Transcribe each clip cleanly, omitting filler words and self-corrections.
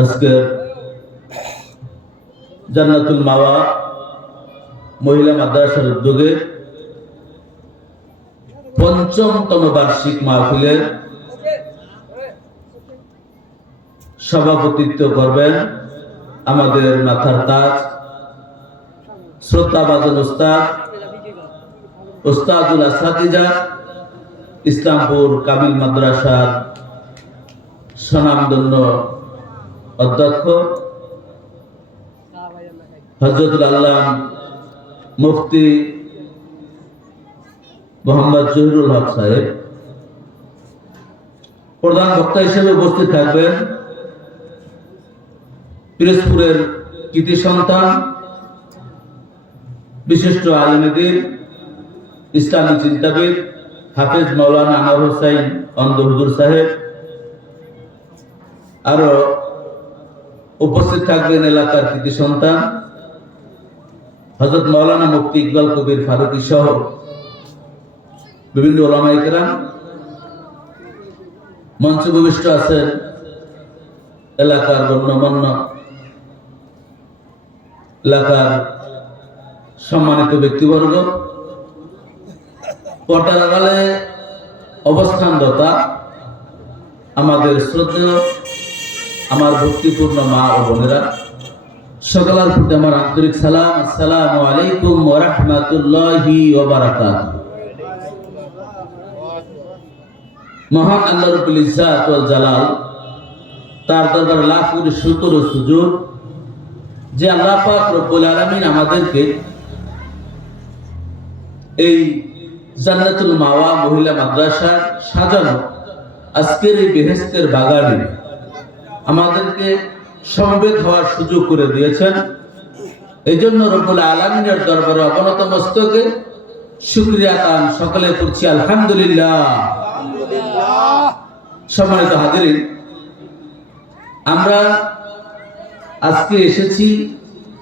আজকে জান্নাতুল মাওয়া মহিলা মাদ্রাসার উদ্যোগে পঞ্চমতম বার্ষিক মাহফিলের সভাপতিত্ব করবেন আমাদের মাথার তাজ শ্রদ্ধাভাজন ওস্তাদুল আসাতিজা ইসলামপুর কামিল মাদ্রাসার স্বনামধন্য অধ্যক্ষ হযরতুল আল্লাহ মুফতি মোহাম্মদ জহিরুল হক সাহেব। প্রধান বক্তা হিসেবে উপস্থিত থাকবেন পিরোজপুরের কৃতি সন্তান বিশিষ্ট আলেমদ্বীন ইসলামী চিন্তাবিদ হাফেজ মাওলানা আনোয়ার হোসেন অন্ধ হুজুর সাহেব। আরো উপস্থিত থাকবেন এলাকার কৃতি সন্তান হযরত মাওলানা মুফতি ইকবাল কবির ফারুকী সহ বিভিন্ন উলামায়ে কেরাম। মঞ্চে উপবিষ্ট আছেন এলাকার গণ্যমান্য এলাকার সম্মানিত ব্যক্তিবর্গ, পর্দার আড়ালে অবস্থানরত আমাদের শ্রদ্ধেয় আমার ভক্তিপূর্ণ মা ও বোনেরা, সকলের প্রতি আমার আন্তরিক সালাম। আসসালামু আলাইকুম ওয়া রাহমাতুল্লাহি ওয়া বারাকাতুহু। মহান আল্লাহ রাব্বুল ইজ্জাত ওয়াল জালাল তার দরবারে লাখ কোটি শুকর ও সুজুদ যে আল্লাহ পাক রব্বুল আলামিন আমাদেরকে এই জান্নাতুল মাওয়া মহিলা মাদ্রাসার সাজানো আজকের এই বেহেশতের বাগানে আমাদেরকে সমবেত হওয়ার সুযোগ করে দিয়েছেন। এই জন্য রব্বুল আলামিনের দরবারে অবনত মস্তকে শুকরিয়া আদান সকলে করছি আলহামদুলিল্লাহ। সম্মানিত হাজিরিন, আমরা আজকে এসেছি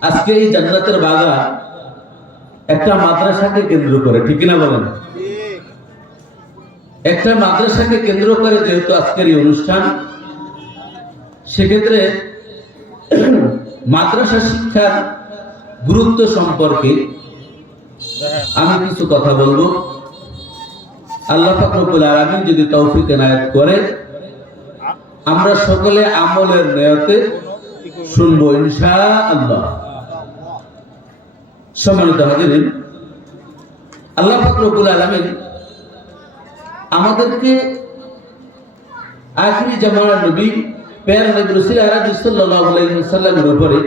আজকে এই জান্নাতের বাগান একটা মাদ্রাসাকে কেন্দ্র করে, ঠিক কিনা বলেন? একটা মাদ্রাসাকে কেন্দ্র করে যেহেতু আজকের এই অনুষ্ঠান, সেক্ষেত্রে মাদ্রাসা শিক্ষার গুরুত্ব সম্পর্কে আমি কিছু কথা বলবো। আল্লাহ পাক রব্বুল আলামিন যদি তৌফিক এনায়েত করে আমরা সকলে আমলের নিয়তে শুনবো ইনশাআল্লাহ। সম্মানিত হাজিরিন, আল্লাহ পাক রব্বুল আলামিন আমাদেরকে আখিরি জামানার নবী প্যারা নবী রাসূল আরবি সাল্লাল্লাহু আলাইহি ওয়াসাল্লামের উপরে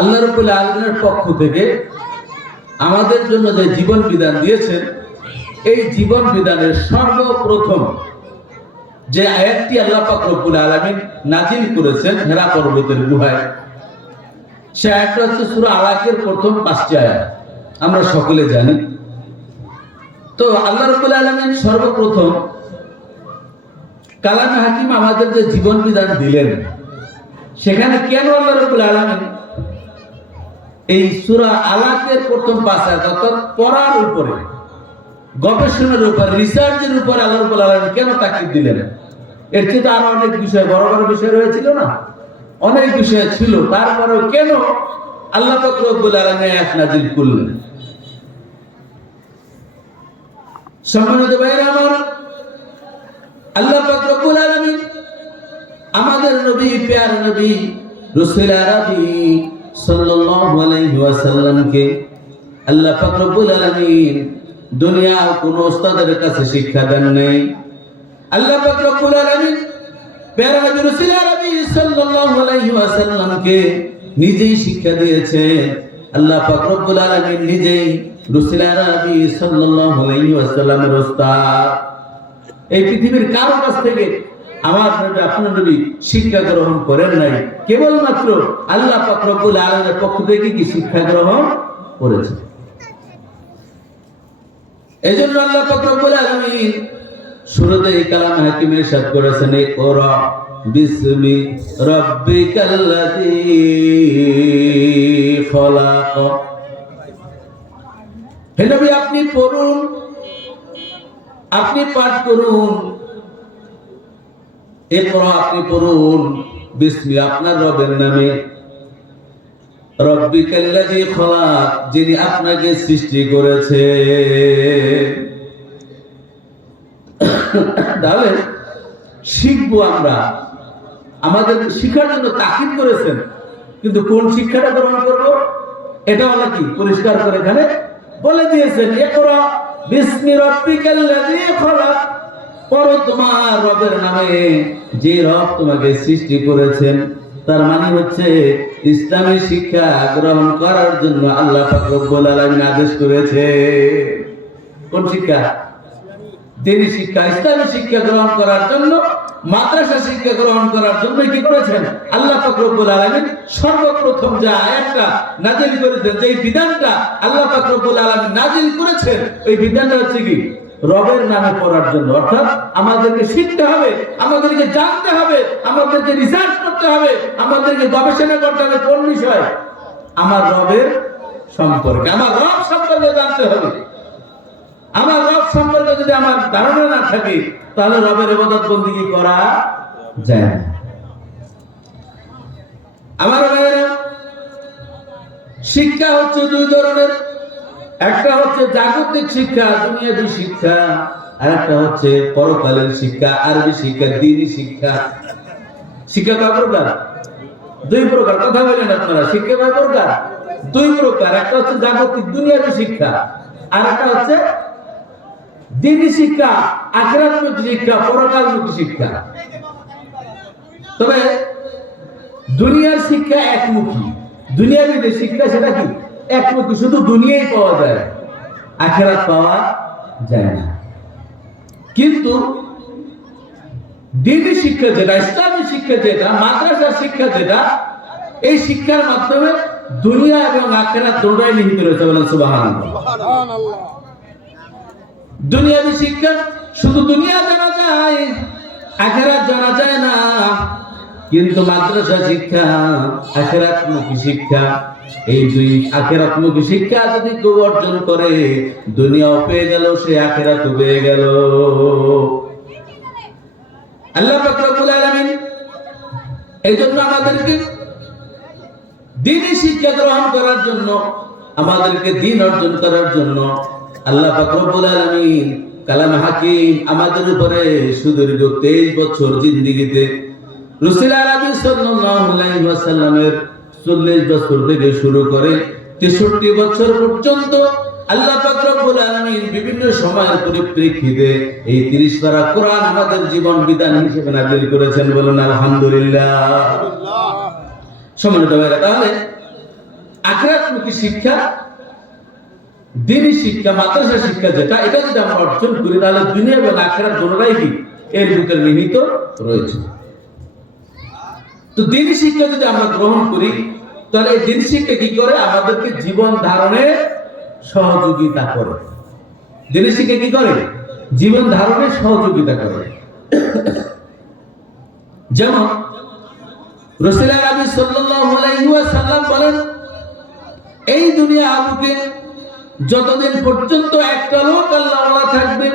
আল্লাহ রাব্বুল আলামিনের পক্ষ থেকে আমাদের জন্য যে জীবন বিধান দিয়েছেন, এই জীবন বিধানের সর্বপ্রথম যে আয়াতটি আল্লাহ পাক রব্বুল আলামিন নাযিল করেছেন হেরা পর্বতের গুহায়, সে আয়াতটা হচ্ছে সূরা আলাকের প্রথম 5টি আয়াত, আমরা সকলে জানি। তো আল্লাহ রাব্বুল আলামিন সর্বপ্রথম কালামে হাকিম আমাদের যে জীবন বিধান দিলেন, সেখানে কেন আল্লাহ রাব্বুল আলামিন এই সূরা আলাকের প্রথম 5 আয়াত অর্থাৎ পড়ার উপরে, গবেষণার উপর, রিসার্চের উপর আল্লাহ রাব্বুল আলামিন কেন তাকিদ দিলেন? এর চেয়ে আরো অনেক বিষয়, বড় বড় বিষয় রয়েছিল না, অনেক বিষয় ছিল, তারপরেও কেন আল্লাহ পাক রব্বুল আলামিন আয়াত নাযিল করলেন? সম্মানিত ভাইরা আমার, আল্লাহ পাক রব্বুল আলামিন আমাদের নবী প্যারা নবী রাসূল আরবি সাল্লাল্লাহু আলাইহি ওয়াসাল্লামকে আল্লাহ পাক রব্বুল আলামিন দুনিয়ার কোন ওস্তাদের কাছে শিক্ষা দেন নাই। আল্লাহ পাক রব্বুল আলামিন প্যারা নবী রাসূল আরবি সাল্লাল্লাহু আলাইহি ওয়াসাল্লামকে নিজেই শিক্ষা দিয়েছেন। আল্লাহ পাক রব্বুল আলামিন নিজেই রাসূল আরবি সাল্লাল্লাহু আলাইহি ওয়াসাল্লামের ওস্তাদ। এই পৃথিবীর কারো কাছ থেকে আমার নবী আপনার নবী শিক্ষা গ্রহণ করেন নাই, কেবলমাত্র আল্লাহ পাক রব্বুল আলামিনের পক্ষ থেকে কি শিক্ষা গ্রহণ করেছেন। এজন্য আল্লাহ পাক রব্বুল আলামিন শুরুতে এই কালামে হাকিমে ইরশাদ করেছেন, ইকরা বিসমি রাব্বিকাল্লাযী খলাক। হে নবী আপনি পড়ুন, আপনি পাঠ করুন, ইকরা আপনি পড়ুন বিসমি আপনার রবের নামে, রব্বিকাল্লাযী খলাক যিনি আপনাকে সৃষ্টি করেছে। তাহলে শিখবো আমরা, আমাদের শিক্ষার জন্য তাকিদ করেছেন, কিন্তু কোন শিক্ষাটা গ্রহণ করবো এটা হলো কি পরিষ্কার করে এখানে বলে দিয়েছেন, ইকরা বিসমি রাব্বিকাল্লাযী খলাক, পড়ো তোমার রবের নামে যে রব তোমাকে সৃষ্টি করেছেন। তার মানে হচ্ছে ইসলামী শিক্ষা গ্রহণ করার জন্য আল্লাহ পাক রব্বুল আলামিন আদেশ করেছে। কোন শিক্ষা? দ্বীনি শিক্ষা, ইসলামী শিক্ষা গ্রহণ করার জন্য, মাদ্রাসা শিক্ষা গ্রহণ করার জন্য কি করেছেন আল্লাহ পাক রব্বুল আলামিন? সর্বপ্রথম যে আয়াতটা নাযিল করেছেন, যে বিধানটা আল্লাহ পাক রব্বুল আলামিন নাযিল করেছেন, ওই বিধানটা হচ্ছে কি রবের নামে পড়ার জন্য। অর্থাৎ আমাদেরকে শিখতে হবে, আমাদেরকে জানতে হবে, আমাদেরকে রিসার্চ করতে হবে, আমাদেরকে গবেষণা করতে হবে কোন বিষয়? আমার রবের সম্পর্কে, আমার রব সম্পর্কে জানতে হবে। আমার রব সম্পর্কে যদি আমার ধারণা না থাকে, তাহলে রবের ইবাদত বন্দেগী করা যায় না। আমার ভাইয়েরা, শিক্ষা হচ্ছে দুই ধরনের, একটা হচ্ছে জাগতিক শিক্ষা, দুনিয়াবী শিক্ষা, আর একটা হচ্ছে পরকালীন শিক্ষা, আরবি শিক্ষা, দ্বীনি শিক্ষা। শিক্ষা কয় প্রকার? দুই প্রকার। কথা বলেন আপনারা, শিক্ষা কয় প্রকার? দুই প্রকার। একটা হচ্ছে জাগতিক দুনিয়াবী শিক্ষা, আর একটা হচ্ছে দ্বীনি শিক্ষা, আখিরাতমুখী শিক্ষা, পরকালমুখী শিক্ষা। তবে দুনিয়ার শিক্ষা একমুখী, দুনিয়াবী যে শিক্ষা সেটা কি একমুখী, শুধু দুনিয়াই পাওয়া যায়, আখিরাত পাওয়া যায় না। কিন্তু দ্বীনি শিক্ষা যেটা, ইসলামী শিক্ষা যেটা, মাদ্রাসা শিক্ষা যেটা, এই শিক্ষার মাধ্যমে দুনিয়া এবং আখিরাত দুটোই নিহিত রয়েছে। বলেন সুবহানাল্লাহ। দুনিয়াবী শিক্ষা শুধু দুনিয়া জানা যায়, আখিরাত জানা যায় না। কিন্তু মাদ্রাসা শিক্ষা, আখিরাতমুখী শিক্ষা, এই দুই আখিরাতমুখী শিক্ষা যদি কেউ অর্জন করে, দুনিয়াও পেয়ে গেল, সে আখিরাতও পেয়ে গেল। আল্লাহ পাক রব্বুল আলামিন এইজন্য আমাদেরকে দ্বীনি শিক্ষা গ্রহণ করার জন্য, আমাদেরকে দ্বীন অর্জন করার জন্য আল্লাহ পাক রব্বুল আলামিন কালাম হাকিম আমাদের উপরে সুদীর্ঘ 23 বছর জিন্দেগিতে রাসূল আরবি সাল্লাল্লাহু আলাইহি ওয়াসাল্লামের 40 বছর থেকে শুরু করে 63 বছর পর্যন্ত আল্লাহ পাক রব্বুল আলামিন বিভিন্ন সময়ের পরিপ্রেক্ষিতে এই 30 পারা কোরআন আমাদের জীবন বিধান হিসেবে নাযিল করেছেন। বলুন আলহামদুলিল্লাহ। সম্মানিত ভাইরা, তাহলে আখিরাতমুখী শিক্ষা, দ্বীনি শিক্ষা, মাদ্রাসা শিক্ষা যেটা, এটা যদি আমরা অর্জন করি, তাহলে দুনিয়া এবং আখিরাত দুটোই কি এর ভিতরে নিহিত রয়েছে। তো দ্বীনি শিক্ষা যদি আমরা গ্রহণ করি, তাহলে এই দ্বীনি শিক্ষা কি করে? আমাদেরকে জীবন ধারণে সহযোগিতা করে। দ্বীনি শিক্ষা কি করে? জীবন ধারণে সহযোগিতা করে। যেমন রাসূল আরবি সাল্লাল্লাহু আলাইহি ওয়াসাল্লাম বলেন, এই দুনিয়া আবুকে যতদিন পর্যন্ত একটা লোক আল্লাহওয়ালা থাকবে,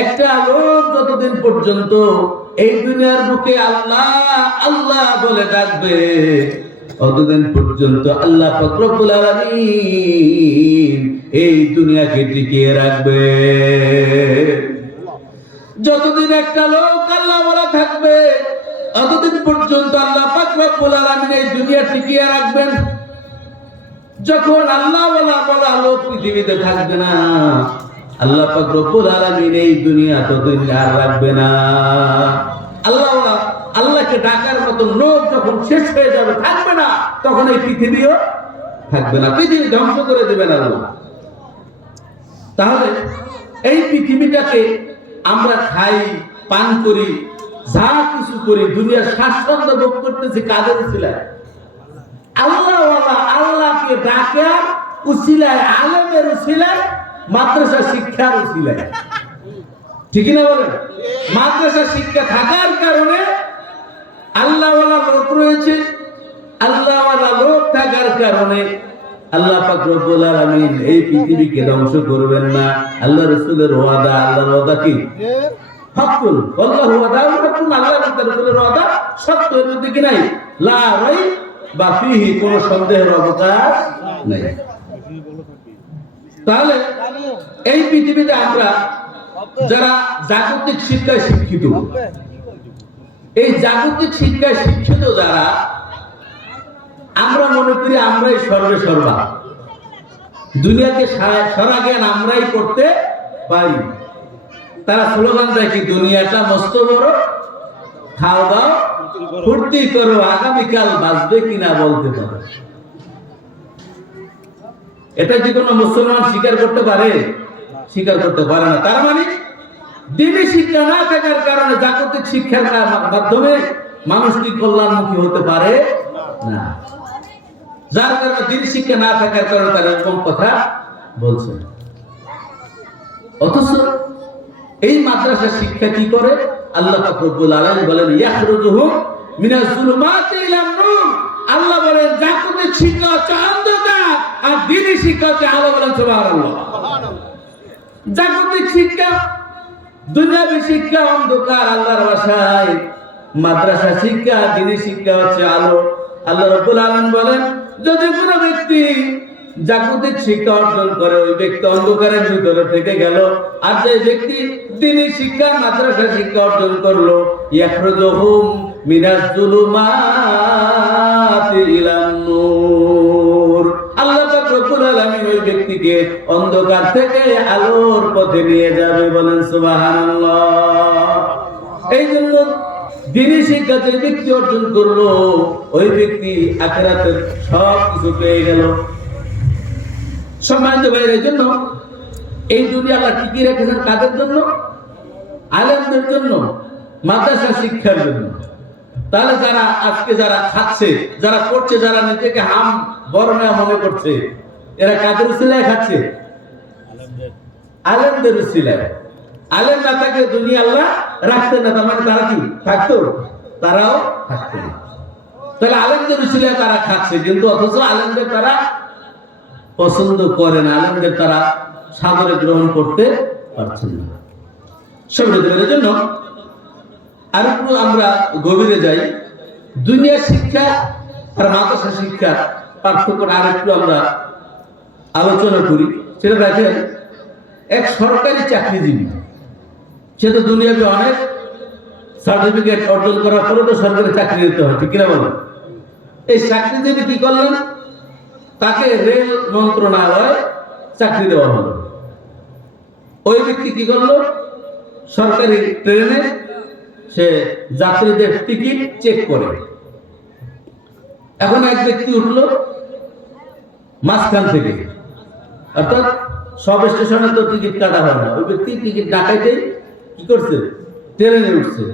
একটা লোক যতদিন পর্যন্ত এই দুনিয়ার বুকে আল্লাহ আল্লাহ বলে ডাকবে, ততদিন পর্যন্ত আল্লাহ পাক রব্বুল আলামিন এই দুনিয়াকে টিকিয়ে রাখবে। যতদিন একটা লোক আল্লাহওয়ালা থাকবে, ততদিন পর্যন্ত আল্লাহ পাক রব্বুল আলামিন এই দুনিয়া টিকিয়ে রাখবেন। যখন আল্লাহওয়ালা বলা লোক পৃথিবীতে থাকবে না, আল্লাহ পাক রব্বুল আলামিন এই দুনিয়া ততদিন আর রাখবে না। আল্লাহওয়ালা, আল্লাহকে ডাকার মতো লোক যখন শেষ হয়ে যাবে, থাকবে না, তখন এই পৃথিবীও থাকবে না, পৃথিবী ধ্বংস করে দেবেন আল্লাহ। তাহলে এই পৃথিবীটাকে আমরা খাই, পান করি, যা কিছু করি, দুনিয়ার স্বাচ্ছন্দ্য ভোগ করতেছি কাদের উসিলায়? আল্লাহওয়ালা আল্লাহকে ডাকার উসিলায়, আলেমের উসিলায়, মাদ্রাসা শিক্ষার উসিলায়। ঠিক না বলেন? মাদ্রাসা শিক্ষা থাকার কারণে আল্লাহওয়ালা লোক রয়েছে, আল্লাহওয়ালা লোক থাকার কারণে আল্লাহ পাক রব্বুল আলামিন এই পৃথিবীকে ধ্বংস করবেন না। আল্লাহ রাসূলের ওয়াদা, আল্লাহর ওয়াদা কি? হকুল। আল্লাহু ওয়াদা, আল্লাহর রাসূলের ওয়াদা সত্য, এর মধ্যে কি নাই লা রাইব বা ফিহি, কোনো সন্দেহের অবকাশ নেই। তাহলে এই পৃথিবীতে আমরা যারা জাগতিক শিক্ষায় শিক্ষিত, এই জাগতিক শিক্ষায় শিক্ষিত যারা, আমরা মনে করি আমরাই সর্বে সর্বা, দুনিয়াকে সারা জ্ঞান আমরাই করতে পারি। তারা স্লোগান দেয় কি, দুনিয়াটা মস্ত বড়, খাও দাও ফুর্তি করো, আগামীকাল বাঁচবে কিনা বলতে পারো। এটা যে কোনো মুসলমান স্বীকার করতে পারে? স্বীকার করতে পারে না। তার মানে দিনী শিক্ষা না থাকার কারণে জাগতিক শিক্ষার মাধ্যমে মানুষ কি কল্যাণমুখী হতে পারে না। যার কারণে দিনী শিক্ষা না থাকার কারণে তারা এরকম কথা বলছে। অথচ এই মাদ্রাসা শিক্ষা কি করে? আল্লাহ পাক রব্বুল আলামিন বলেন ইয়াখরুজুহুম মিনাজ যুলুমাতি ইলান নূর। আল্লাহ বলেন জাগতিক শিক্ষা হচ্ছে অন্ধকার আর দ্বীনি শিক্ষা হচ্ছে আলো। বলেন সুবহানাল্লাহ। জাগতিক শিক্ষা, দুনিয়াবী শিক্ষা অন্ধকার আল্লাহর ভাষায়, মাদ্রাসা শিক্ষা দ্বীনি শিক্ষা হচ্ছে আলো। আল্লাহ রাব্বুল আলামিন বলেন যদি কোনো ব্যক্তি জাগতিক শিক্ষা অর্জন করে ওই ব্যক্তি অন্ধকারের ভিতরে থেকে গেল, আর যে ব্যক্তি দ্বীনি শিক্ষা মাদ্রাসা শিক্ষা অর্জন করলো ইয়াখরুজুহুম মিনাজ যুলুমাতি ইলান নূর। আল্লাহ পাক রব্বুল আলামিন ওই ব্যক্তিকে অন্ধকার থেকে আলোর পথে নিয়ে যাবে। বলেন সুবহানাল্লাহ। এই জন্য দ্বীনি শিক্ষা যে ব্যক্তি অর্জন করলো ওই ব্যক্তি আখিরাতের সব কিছু পেয়ে গেল। সম্মানিত ভাইয়ের জন্য এই দুনিয়া আল্লাহ টিকিয়ে রেখেছেন কাদের জন্য? আলেমদের জন্য, মাদ্রাসা শিক্ষার জন্য। তাহলে যারা আজকে যারা খাচ্ছে, যারা করছে, যারা নিজেকে হাম বর্ণা মনে করছে, এরা কাদের উসিলায় খাচ্ছে? আলেমদের উসিলায়। আলেম না থাকলে দুনিয়া আল্লাহ রাখতেন না। তার মানে তারা কি থাকতো? তারাও থাকতো না। তাহলে আলেমদের উসিলায় তারা খাচ্ছে, কিন্তু অথচ আলেমদের তারা পছন্দ করে না, আলেমদের তারা সাদরে গ্রহণ করতে পারছেন না। সবরের জন্য আর একটু আমরা গভীরে যাই। দুনিয়া শিক্ষা আর মাদ্রাসা শিক্ষা পার্থক্য আর একটু আমরা আলোচনা করি। সেটা দেখেন, এক সরকারি চাকরিজীবী, সে তো দুনিয়াতে অনেক সার্টিফিকেট অর্জন করার পরে তো সরকারি চাকরি দিতে হয়, ঠিক কিনা বলেন? এই চাকরিজীবী কি করলেন? তাকে রেল মন্ত্রণালয় চাকরি দেওয়া হলো। ওই ব্যক্তি কি করলো? সরকারি ট্রেনে সে যাত্রীদের টিকিট চেক করে। এখন এক ব্যক্তি উঠলো মাঝখান থেকে, অর্থাৎ সব স্টেশনে তো টিকিট কাটা হয় না। ওই ব্যক্তি টিকিট ডাকাইতেই কি করছে? ট্রেনে উঠছে।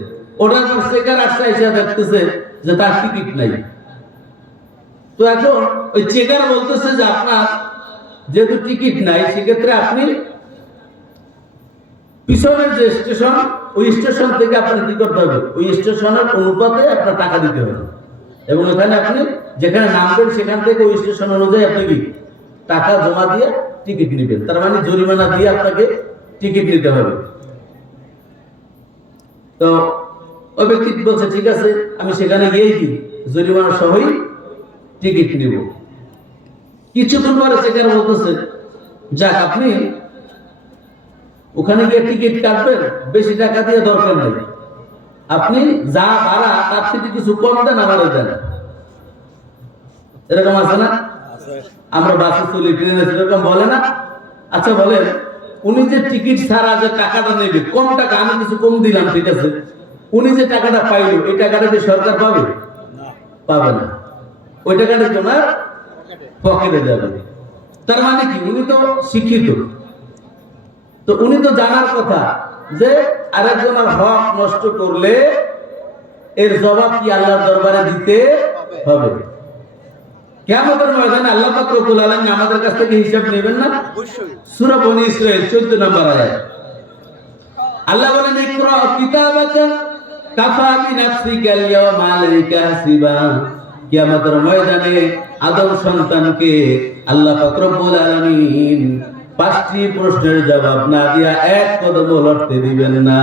ওটার পর চেকার আসছে, এসে দেখতেছে যে তার টিকিট নাই। তো এখন ওই চেকার বলতেছে যে আপনার যেহেতু টিকিট নাই, সেক্ষেত্রে আপনি পিছনের যে স্টেশন, ওই স্টেশন থেকে আপনার কি করতে হবে? ওই স্টেশনের অনুপাতে আপনার টাকা দিতে হবে, এবং এখানে আপনি যেখানে নামবেন সেখান থেকে ওই স্টেশন অনুযায়ী আপনি কি টাকা জমা দিয়ে টিকিট নেবেন। তার মানে জরিমানা দিয়ে আপনাকে টিকিট নিতে হবে। তো ওই ব্যক্তি বলছে ঠিক আছে, আমি সেখানে গিয়েই কি জরিমানা সহই টিকিট নিব। কিছুক্ষণ পরে সেখানে বলতেছে যাক আপনি ওখানে গিয়ে টিকিট কাটবেন, বেশি টাকা দিয়ে দরকার নেই, আপনি যা ভাড়া তার থেকে কিছু কম দেন, আমারও দেন। এরকম আছে না? আমরা বাসে চলি, ট্রেনে এরকম বলে না? আচ্ছা বলেন, উনি যে টিকিট ছাড়া যে টাকাটা নেবে, কম টাকা, আমি কিছু কম দিলাম, ঠিক আছে, উনি যে টাকাটা পাইল, এই টাকাটা কি সরকার পাবে? পাবে না। ওই টাকাটা তোমার পকেটে যাবে। তার মানে কি? উনি তো শিক্ষিত, তো উনি তো জানার কথা যে আরেকজনের হক নষ্ট করলে এর জবাব কি আল্লাহর দরবারে দিতে হবে। কিয়ামতের ময়দানে আল্লাহ পাক রব্বুল আলামিন আমাদের কাছ থেকে হিসাব নেবেন না? সূরা বনী ইসরাঈল 14 নম্বর আয়াত আল্লাহ বলেন ইকরা কিতাবাকা কাফা বিনাফসিকা আল-ইয়াওমা আলাইকা হাসিবা। কিয়ামতের ময়দানে আদম সন্তানকে আল্লাহ পাক রব্বুল আলামিন 5টি প্রশ্নের জবাব না দিয়া এক কদম লড়তে দিবেন না।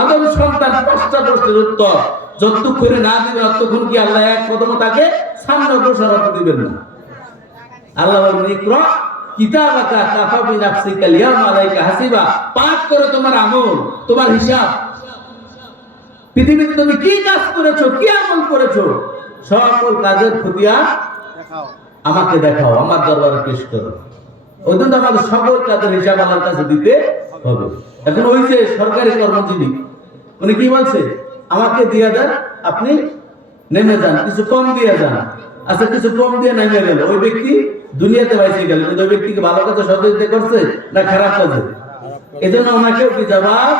আদম সন্তান পাঁচটা প্রশ্নের উত্তর যতক্ষণ না দিবে ততক্ষণ কি আল্লাহ এক কদম তাকে সামনে অগ্রসর হতে দিবেন না। আল্লাহ বলেন ইকরা কিতাবাকা কাফা বিনাফসিকা আল-ইয়াওমা আলাইকা হাসিবা, পাঠ করো তোমার আমল, তোমার হিসাব। পৃথিবীতে তুমি কি কাজ করেছো, কি আমল করেছো, সকল কাজের খতিয়ান আমাকে দেখাও, আমার দরবারে পেশ করো। ওই জন্য আমাদের সকল কাজের হিসাব আল্লাহর কাছে দিতে হবে। এখন ওই যে সরকারি কর্মজীবী উনি কি বলছে, আমাকে দিয়ে দেন, আপনি নেমে যান, কিছু কম দিয়ে যান। আচ্ছা কিছু কম দিয়ে নেমে গেল, ওই ব্যক্তি দুনিয়াতে বাইসে গেল, কিন্তু ওই ব্যক্তিকে ভালো কাজে সহযোগিতা করছে না খারাপ কাজে? এই জন্য ওনাকেও কি জবাব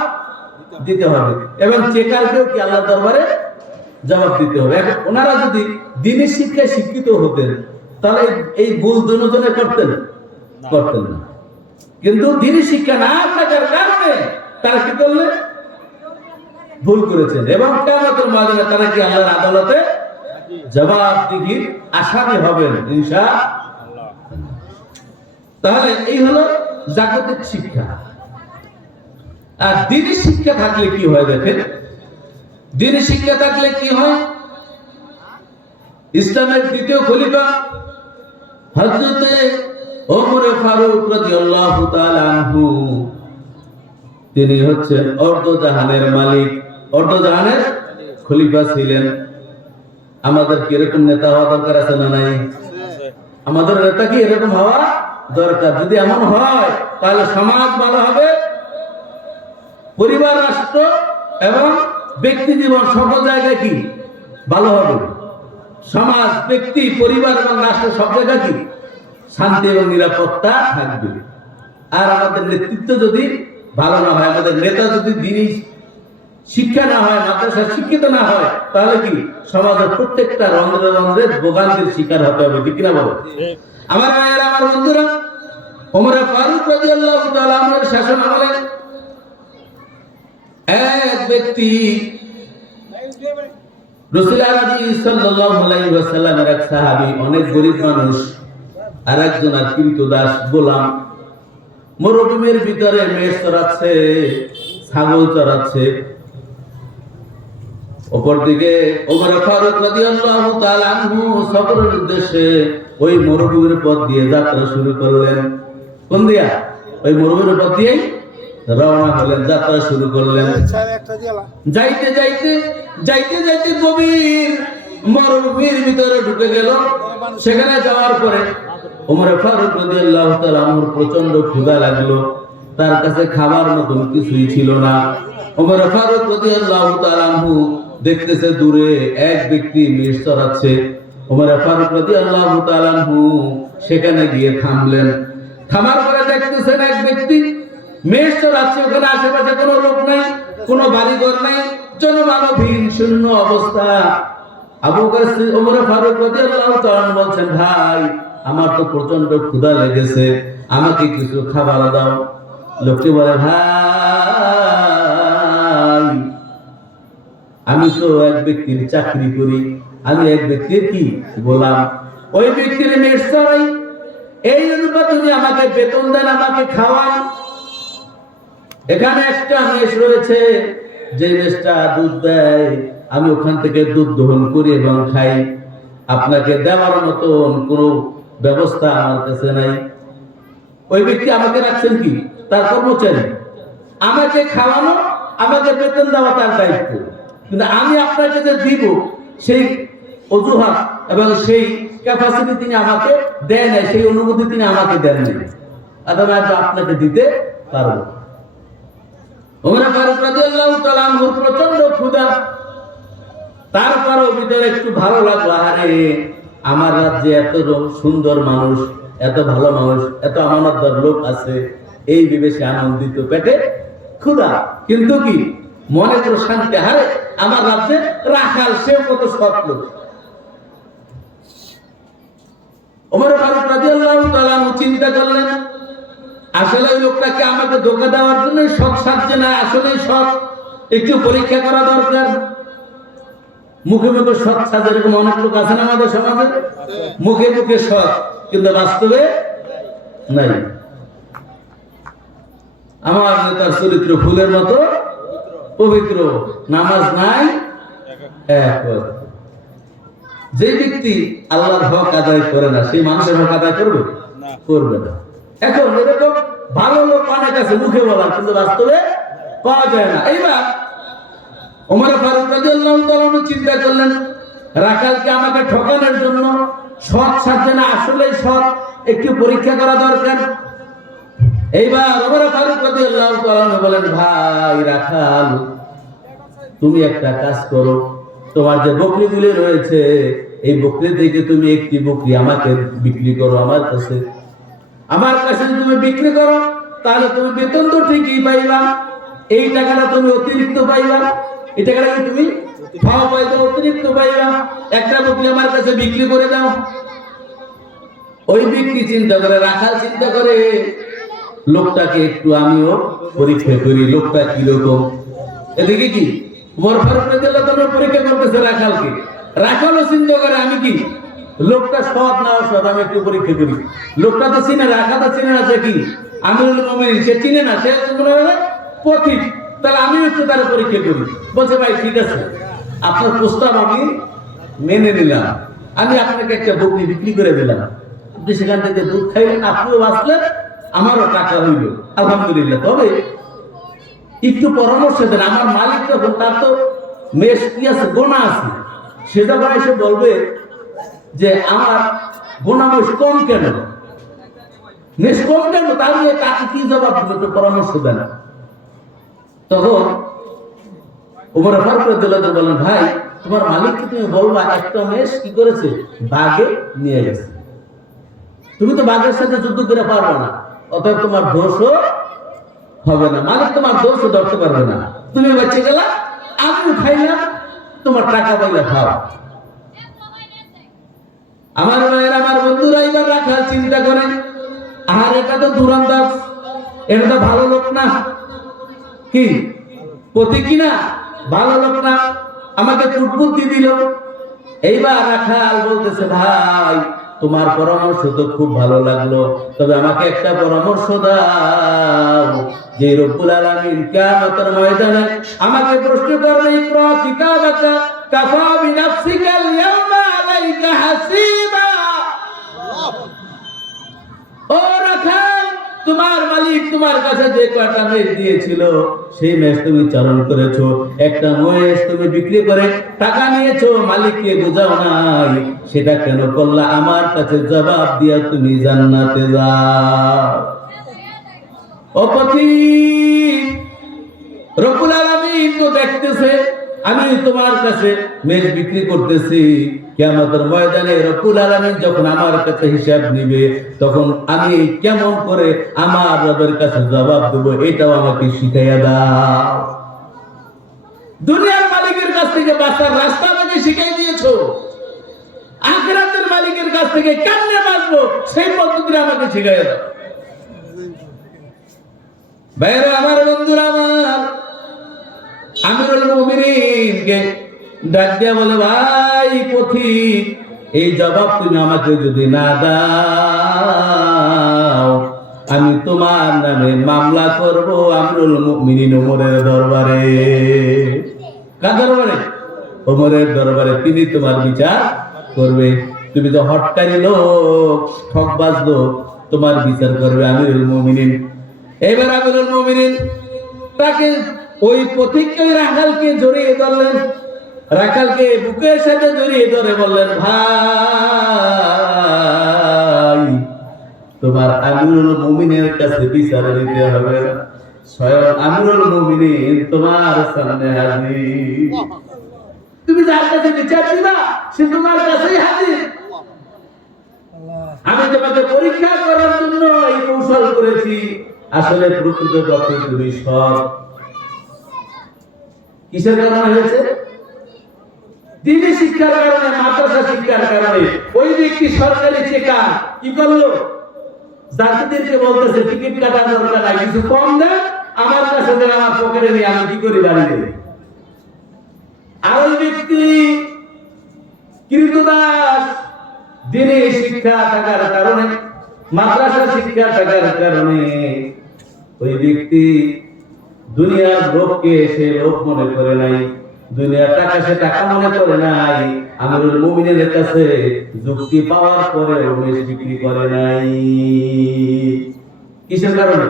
দিতে হবে, এবং চেকারকেও কি আল্লাহর দরবারে জবাব দিতে হবে। এখন ওনারা যদি দ্বীনি শিক্ষায় শিক্ষিত হতেন তাহলে এই ভুল দুজনে করতেন না, কিন্তু দ্বীনি শিক্ষা না থাকার কারণে তারা কি করলেন, ভুল করেছেন, এবং কিয়ামতের ময়দানে তারা কি আল্লাহর আদালতে জবাবদিহির আসামি হবেন ইনশাআল্লাহ। তাহলে এই হলো জাগতিক শিক্ষা। আর দ্বীনি শিক্ষা থাকলে কি হয় দেখেন, দ্বীনি শিক্ষা থাকলে কি হয়, ইসলামের দ্বিতীয় খলিফা হযরতে ওমর ফারুক রাদিয়াল্লাহু তাআলা আনহু, তিনি হচ্ছেন অর্ধজাহানের মালিক, অর্ধজাহানের খলিফা ছিলেন। আমাদের কি এরকম নেতা হওয়া দরকার আছে না নাই? আমাদের নেতা কি এরকম হওয়া দরকার। যদি এমন হয় তাহলে সমাজ ভালো হবে, পরিবার, রাষ্ট্র এবং ব্যক্তি জীবন সকল জায়গায় কি ভালো হবে। সমাজ, ব্যক্তি, পরিবার এবং রাষ্ট্র সব জায়গায় কি শান্তি এবং নিরাপত্তা থাকবে। আর আমাদের নেতৃত্ব যদি ভালো না হয়, আমাদের নেতা যদি দ্বীনি শিক্ষা না হয়, মাদ্রাসা শিক্ষিত না হয়, তাহলে কি সমাজের প্রত্যেকটা রন্ধ্রে রন্ধ্রে ভোগান্তির শিকার হতে হবে, ঠিক কিনা বলো? আমার ভাইয়েরা, আমার বন্ধুরা, ওমর ফারুক রাদিয়াল্লাহু তাআলা আনহুর শাসন আমলে এক ব্যক্তি রাসূল আরবি সাল্লাল্লাহু আলাইহি ওয়াসাল্লামের এক সাহাবী, অনেক গরীব মানুষ, আর একজন কৃতদাস গোলাম, মরুভূমির ভিতরে মেষ চড়াচ্ছে, ছাগল চড়াচ্ছে। অপরদিকে ওমর ফারুক রাদিয়াল্লাহু তাআলা আনহু সফরের উদ্দেশ্যে ওই মরুভূমির পথ দিয়ে যাত্রা শুরু করলেন। কোন দিয়া? ওই মরুভূমির পথ দিয়ে রওনা হলেন, যাত্রা শুরু করলেন। যাইতে যাইতে যাইতে যাইতে গভীর মরুভূমির ভিতরে ঢুকে গেল। সেখানে যাওয়ার পরে ওমর ফারুক রাদিয়াল্লাহু তাআলা আনহুর প্রচন্ড ক্ষুধা লাগলো। তার কাছে খাবার মতন কিছুই ছিল না। ওমর ফারুক রাদিয়াল্লাহু তাআলা আনহু দেখতেছে দূরে এক ব্যক্তি মেষ চড়াচ্ছে। ওমর ফারুক রাদিয়াল্লাহু তাআলা আনহু সেখানে গিয়ে থামলেন। থামার পরে দেখতেছেন এক ব্যক্তি মেষ চড়াচ্ছে, ওখানে আশেপাশে কোনো লোক নাই, কোনো বাড়িঘর নাই, জনমানবহীন শূন্য অবস্থা। আবু বকর ওমর ফারুক রাদিয়াল্লাহু তাআলা আনহু বলছেন, ভাই আমার তো প্রচন্ড ক্ষুধা লেগেছে, আমাকে কিছু খাবার দাও। লোকটি বলে, ভাই আমি তো এক ব্যক্তির চাকরি করি, আমি এক ব্যক্তির কি গোলাম, ওই ব্যক্তির মেষ চড়াই, এই অনুপাতে উনি আমাকে বেতন দেন, আমাকে খাওয়ান। এখানে একটা মেষ রয়েছে, যে মেষটা দুধ দেয়, আমি ওখান থেকে দুধ দহন করি এবং খাই। আপনাকে দেওয়ার মতন কোনো ব্যবস্থা আমার কাছে নাই। ওই ব্যক্তি আমাকে রাখছেন কি তার কর্মচারী, আমাকে খাওয়ানো, আমাকে বেতন দেওয়া তার দায়িত্ব, কিন্তু আমি আপনাকে যে দিব সেই অজুহাত এবং সেই ক্যাপাসিটি তিনি আমাকে দেয় নাই, সেই অনুমতি তিনি আমাকে দেন নাই, আপনাকে দিতে পারবো। ওমর ফারুক রাদিয়াল্লাহু তাআলা আনহুর প্রচন্ড ক্ষুধা, তারপরও ভিতরে একটু ভালো লাগলো, আরে আমার রাজ্যে এত সুন্দর মানুষ, এত ভালো মানুষ, এত আমানতদার লোক আছে, এই বিবেশে আনন্দিত, পেটে ক্ষুধা, কিন্তু কি মনে কোনো শান্তি, হারে আমার রাজ্যে রাখাল, সে কত সৎ লোক। ওমর ফারুক রাদিয়াল্লাহু তাআলা আনহু চিন্তা করলেন, আসলে ওই লোকটাকে আমাকে ধোঁকা দেওয়ার জন্য সৎ সাজছে না, আসলে সৎ, একটু পরীক্ষা করা দরকার। মুখে মুখে সৎ সাজে, এরকম অনেক লোক আছে না আমাদের সমাজে, মুখে মুখে সৎ কিন্তু বাস্তবে নাই। আমার নেতার চরিত্র ফুলের মতো পবিত্র, নামাজ নাই এক ওয়াক্ত। যে ব্যক্তি আল্লাহর হক আদায় করে না, সেই মানুষের হক আদায় করবে করবে না। এখন এরকম ভালো লোক অনেক আছে, মুখে বলা কিন্তু বাস্তবে পাওয়া যায় না। এইবার ওমর ফারুক রাদিয়াল্লাহু তাআলা চিন্তা করলেন, রাখালকে আমাকে ঠকানোর জন্য সৎ সাজে না আসলেই সৎ, একটু পরীক্ষা করা দরকার। এইবার ওমর ফারুক রাদিয়াল্লাহু তাআলা বলেন, ভাই রাখাল, তুমি একটা কাজ করো, তোমার যে বকরিগুলি রয়েছে এই বকরি থেকে তুমি একটি বকরি আমাকে বিক্রি করো আমার কাছে। আমার কাছে তুমি বিক্রি করো তাহলে তুমি বেতন তো ঠিকই পাইবা, এই টাকাটা তুমি অতিরিক্ত পাইবা, এই টাকাটা তুমি খাওয়া পয়সা অতিরিক্ত পাইবা। একটা বকরি আমার কাছে বিক্রি করে দাও। ওই ব্যক্তি চিন্তা করে, রাখাল চিন্তা করে, লোকটাকে একটু আমিও পরীক্ষা করি, লোকটা কিরকম। এদিকে কি ওমর ফারুক রাদিয়াল্লাহু তাআলা পরীক্ষা করতেছে রাখালকে, রাখালও চিন্তা করে আমি কি লোকটা সৎ না অসৎ, আমি একটু পরীক্ষা করি। লোকটা তো চিনে, রাখা তো চিনে না, সে কি আমিরুল মুমিনিন, সে চিনে না, সে মনে হয় পথিক, তাহলে আমি একটু তার পরীক্ষা করি। বলছে, ভাই ঠিক আছে, আপনার প্রস্তাব আমি মেনে নিলাম, আমি আপনাকে একটা বকরি বিক্রি করে দিলাম, আপনি সেখান থেকে দুধ খাইলেন, আপনিও বাঁচলেন, আমারও টাকা হইল, আলহামদুলিল্লাহ। তবে একটু পরামর্শ দেন, আমার মালিক যখন, তার তো মেষ কি আছে, গোনা আছে, সে যখন এসে বলবে যে আমার গোনা মেষ কম কেন, মেষ কম কেন, তাহলে তাকে কি জবাব দেবে, একটু পরামর্শ দেন। তখন ওমর ফারুক রাদিয়াল্লাহু তাআলা বলেন, ভাই তোমার মালিককে তুমি বলবা একটা মেষ কি করেছে, বাঘে নিয়ে গেছে, তুমি তো বাঘের সাথে যুদ্ধ করে পারবে না, অতএব তোমার দোষও হবে না, মালিক তোমার দোষও ধরতে পারবে না, তুমি বেঁচে গেলা, আমিও খাইলাম, তোমার টাকা পাইলা খাও। আমার ভাইয়ের, আমার বন্ধুরা, এবার রাখাল চিন্তা করেন, আর এটা তো দুরান্দাজ, এটা তো ভালো লোক না, কি প্রতি কিনা ভালো লোক না, আমাকে কুটবুদ্ধি দিল। এইবার রাখাল বলতেছে, ভাই তোমার পরামর্শ তো খুব ভালো লাগলো, তবে আমাকে একটা পরামর্শ দাও, যে রব্বুল আলামিন কিয়ামতের ময়দানে আমাকে প্রশ্ন করবে, ইকরা কিতাবাকা কাফা বিনাফসিকা আল-ইয়াওমা আলাইকা হাসিবা। ও রাখাল, তোমার মালিক তোমার কাছে যে কয়টা মেষ দিয়েছিল সেই মেষ তুমি চারণ করেছো, একটা মেষ তুমি বিক্রি করে টাকা নিয়েছো, মালিককে বোঝাও নাই, সেটা কেন করলা? আমার কাছে জবাব দিয়া তুমি জান্নাতে যাও। ও পথিক, রব্বুল আলামিন তো দেখতেছে আমি তোমার কাছে মেষ বিক্রি করতেছি, কিয়ামতের ময়দানে রব্বুল আলামিন যখন আমার কাছে হিসাব নিবে, তখন আমি কেমন করে আমার রবের কাছে জবাব দেব, এটাও আমাকে শিখাইয়া দাও। দুনিয়ার মালিকের কাছ থেকে বাঁচার রাস্তা আমাকে শিখাই দিয়েছো, আখিরাতের মালিকের কাছ থেকে কেমনে বাঁচবো সেই পদ্ধতি আমাকে শিখাইয়া দাও। ভাইরা আমার, বন্ধুরা আমার, আমিরুল মুমিনিনকে ডাক দিয়া বলে, ভাই পথিক, এই জবাব তুমি আমাকে যদি না দাও, আমি তোমার নামে মামলা করব আমিরুল মুমিনিন ওমরের দরবারে। কার দরবারে? ওমরের দরবারে। তিনি তোমার বিচার করবে, তুমি তো হটকারী লোক, ঠকবাজ লোক, তোমার বিচার করবে আমিরুল মুমিনিন। এবার আমিরুল মুমিনিন তাকে ওই পথিককে, রাখালকে জড়িয়ে ধরলেন, রাখালকে বুকের সাথে জড়িয়ে ধরে বললেন, ভাই তোমার আমিরুল মুমিনের কাছে বিচার দিতে হবে না, স্বয়ং আমিরুল মুমিনিন তোমার সামনে হাজির, তুমি যার কাছে বিচার দিবা সে তোমার কাছেই হাজির। আমি তোমাকে পরীক্ষা করার জন্য এই কৌশল করেছি, আসলে প্রকৃত পক্ষে তুমি সৎ। কিসের কারণে হয়েছে? দিনী শিক্ষার কারণে, মাদ্রাসা শিক্ষার কারণে। ওই ব্যক্তি সরকারি চেকার কি করলো, যাত্রীদেরকে বলতেছে টিকিট কাটার দরকার নাই, কিছু কম দেন, আমার কাছে দেন, আমার পকেটে নিয়ে আমি কি করি বাড়ি দেব। আর ওই ব্যক্তি কৃতদাস, দিনী শিক্ষা থাকার কারণে, মাদ্রাসা শিক্ষা থাকার কারণে ওই ব্যক্তি দুনিয়ার লোককে সে লোক মনে করে নাই, দুনিয়ার টাকা সে টাকা মনে করে নাই। আমিরুল মুমিনের কাছে যুক্তি পাওয়ার পরে উমেশ বিক্রি করে নাই। কিসের কারণে?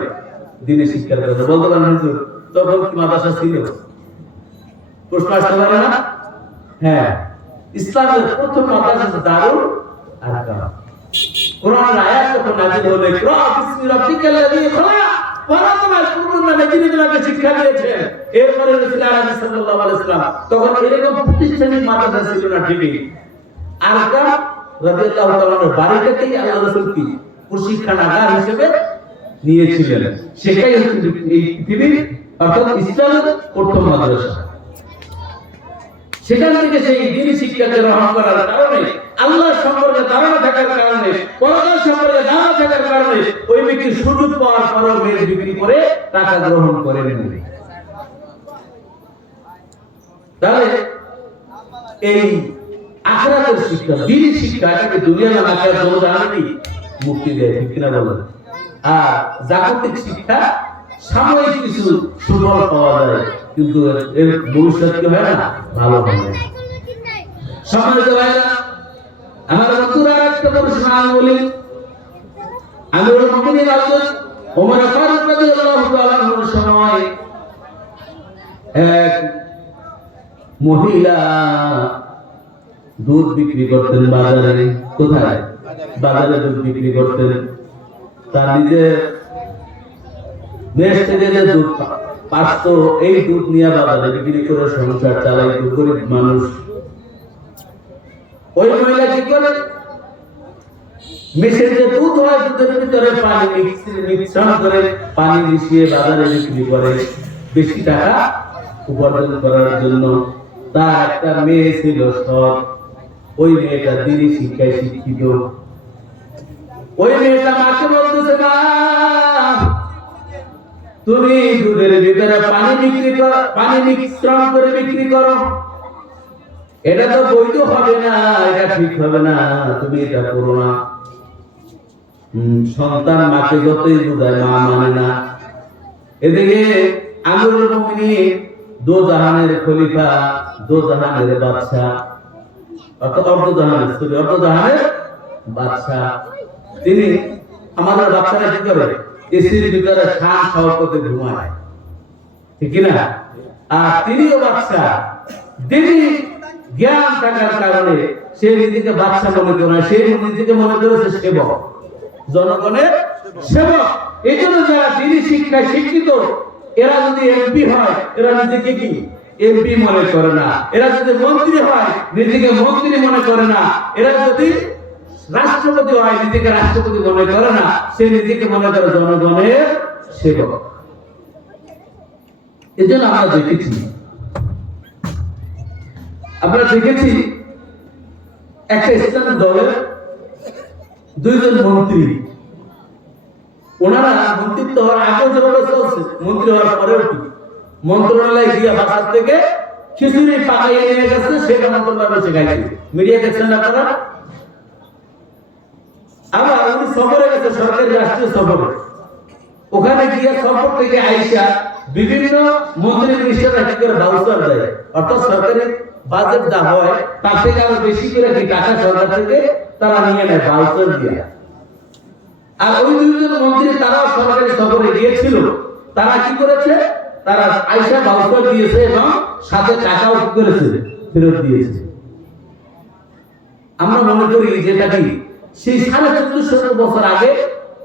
দিনের শিক্ষার কারণে। বলতে পারেন হুজুর তখন কি মাদ্রাসা ছিল? প্রশ্ন আসতে পারে না? হ্যাঁ, ইসলামের প্রথম মাদ্রাসা দারুল আরকাম। কোরআনের আয়াত যখন নাযিল হলো, ইকরা বিসমি রাব্বিকাল্লাযী খালাক, পড়ো তোমার প্রভুর নামে যিনি তোমাকে শিক্ষা দিয়েছেন। এরপরে রাসূল আল্লাহ সাল্লাল্লাহু আলাইহি ওয়াসাল্লাম, তখন এরকম প্রতিষ্ঠানিক মাদ্রাসা ছিল না ঠিকই। আরকাম রাদিয়াল্লাহু তাআলার বাড়িটাকেই আল্লাহ রাসূল কি প্রশিক্ষণাগার হিসেবে নিয়েছিলেন। সেটাই হচ্ছে এই পৃথিবীর অর্থাৎ ইসলামের প্রথম মাদ্রাসা। সেখান থেকে সেই দ্বীনি শিক্ষাকে গ্রহণ করার কারণে, আল্লাহ সম্পর্কে ধারণা থাকার কারণে, পরকাল সম্পর্কে ধারণা থাকার কারণে ওই ব্যক্তি সুযোগ পাওয়ার পরও মেয়ে বিক্রি করে টাকা গ্রহণ করেন। তাহলে এই আখিরাতের শিক্ষা, দ্বীনি শিক্ষা, এটাকে দুনিয়া না আখিরাত দুটো জানেনই মুক্তি দেয়, ঠিক কিনা বলেন? আর জাগতিক শিক্ষা সাময়িক কিছু সুফল পাওয়া যায়, কিন্তু এর ভবিষ্যৎ কি হয় না, ভালো হয় না। সম্মানিত ভাইরা, আমার বন্ধুরা, একটা প্রশ্ন বলি। আমিরুল মুমিনিন হযরত ওমর ফারুক রাদিয়াল্লাহু তাআলা আনহুর সময় এক মহিলা দুধ বিক্রি করতেন বাজারে। কোথায়? বাজারে দুধ বিক্রি করতেন। তার নিজের দেশ থেকে যে দুধ পাঁচতো, এই দুধ নিয়ে বাজারে বিক্রি করে সংসার চালাইতো গরিব মানুষ। ওই মহিলা কি করে? মেশিন যে দুধ হয়, দুধের ভিতরে পানি মিশ্রণ করে পানি মিশিয়ে বাজারে বিক্রি করে বেশি টাকা উপার্জন করার জন্য। তার একটা মেয়ে ছিল সৎ। ওই মেয়েটা দ্বীনি শিক্ষায় শিক্ষিত। ওই মেয়েটা মাকে বলতেছে, মা তুমি দুধের ভিতরে পানি বিক্রি করো, পানি মিশ্রণ করে বিক্রি করো, এটা তো বৈধ হবে না, এটা ঠিক হবে না, তুমি এটা করো না। সন্তান মাকে যতই বুঝায় মা মানে না। এদিকে আমিরুল মুমিনিন দো জাহানের খলিফা, দো জাহানের বাদশা, অর্থাৎ অর্ধজাহানের বাদশা, তিনি আমাদের বাচ্চারা কি করে? এসির ভিতরে শান শওকতে ঘুমায়, ঠিক না? আর তিনিও বাদশা। তিনি জ্ঞান থাকার কারণে সে নিজেকে বাদশা মনে করে, সে নিজেকে মনে করেছে সেবক, জনগণের সেবক। এই জন্য যারা দ্বীনি শিক্ষায় শিক্ষিত, এরা যদি এমপি হয়, এরা নিজেকে কি এমপি মনে করে না। এরা যদি মন্ত্রী হয়, নিজেকে মন্ত্রী মনে করে না। এরা যদি রাষ্ট্রপতি হয়, নিজেকে রাষ্ট্রপতি মনে করে না, সে নিজেকে মনে করে জনগণের সেবক। এই জন্য আমরা দেখেছি একটা ইসলামী দলের দুইজন মন্ত্রী, ওনারা মন্ত্রিত্ব হওয়ার আগে যেভাবে চলছে, মন্ত্রী হওয়ার পরেও কি মন্ত্রণালয় গিয়ে বাসার থেকে খিচুড়ি পাকাইয়ে নিয়ে গেছে, সেটা মন্ত্রণালয় শেখাইছে। মিডিয়া দেখছেন আপনারা? আবার উনি সফরে গেছে, সরকারি রাষ্ট্রীয় সফরে। ওখানে গিয়ে সফর থেকে আইসা বিভিন্ন মন্ত্রী মিনিস্টাররা কি করে ভাউচার দেয়, অর্থাৎ সরকারি বাজেট যা হয় তার থেকে আরো বেশি করে কি টাকা সরকার থেকে তারা নিয়ে নেয় ভাউচার দিয়ে। আর ওই দুইজন মন্ত্রী তারাও সরকারি সফরে গিয়েছিল। তারা কি করেছে? তারা আইসা ভাউচার দিয়েছে এবং সাথে টাকাও কি করেছে? ফেরত দিয়েছে। আমরা মনে করি যেটা কি সেই 1450 বছর আগে